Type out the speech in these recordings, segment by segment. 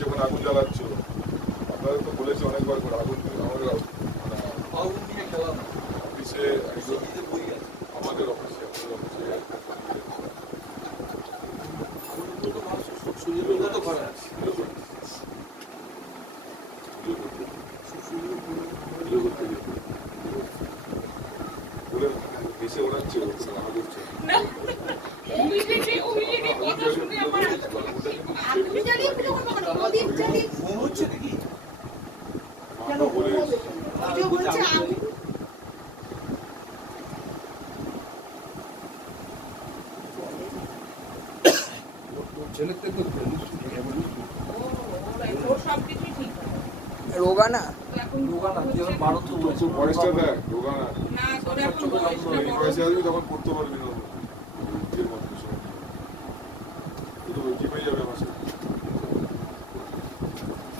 নিচে ওখানে আগুন জ্বালাচ্ছ, আপনারা তো বলেছে অনেকবার করে আগুন নিয়ে খেলা না। অফিসে আমাদের অফিসে এসে ওড়াচ্ছে রান্না করছে রোগা না বয়সটা দেখ রোগা না বয়সে আসবি তখন করতে পারবি না জিমে যাবে আমার সাথে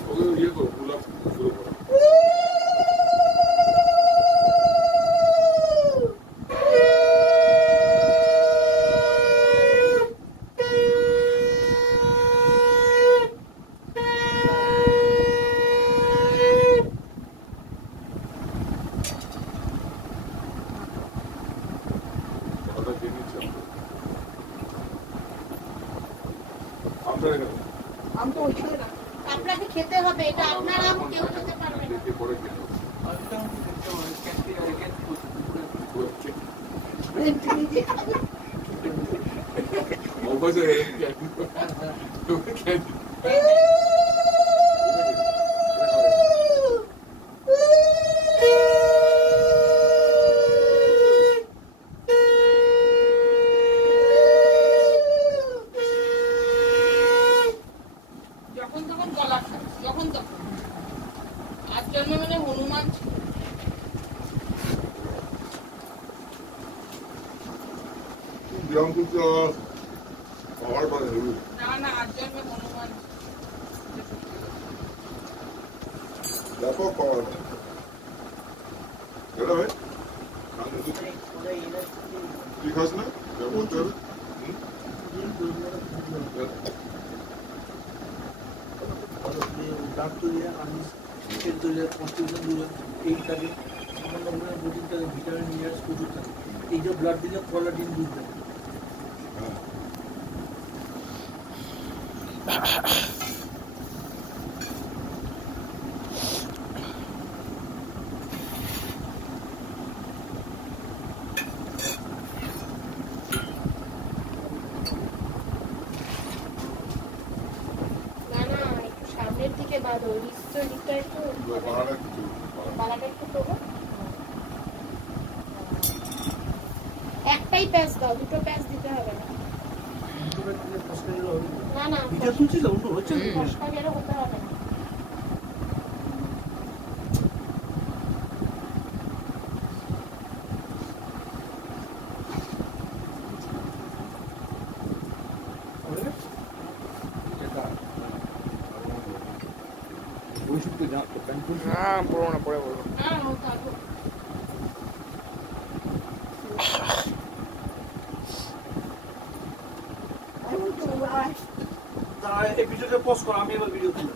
ওকে ইয়ে করো পুল আপ শুরু করো আপনাকে খেতে হবে, এটা আপনারা কেউ খেতে পারবে না। ব্লাড দিলে কোলাজিন দুধ দেয়। সামনের দিকে বাঁধো, রিস্টটা একটু পালাটা একটু করবো। একটাই প্যাচ দাও, দুটো প্যাচ দিতে হবে না। না না ফসকা গেলে হতে হবে না। পড়বো না, পরে বলবো। এই ভিডিওটা পোস্ট করো, আমি এবার ভিডিও করব।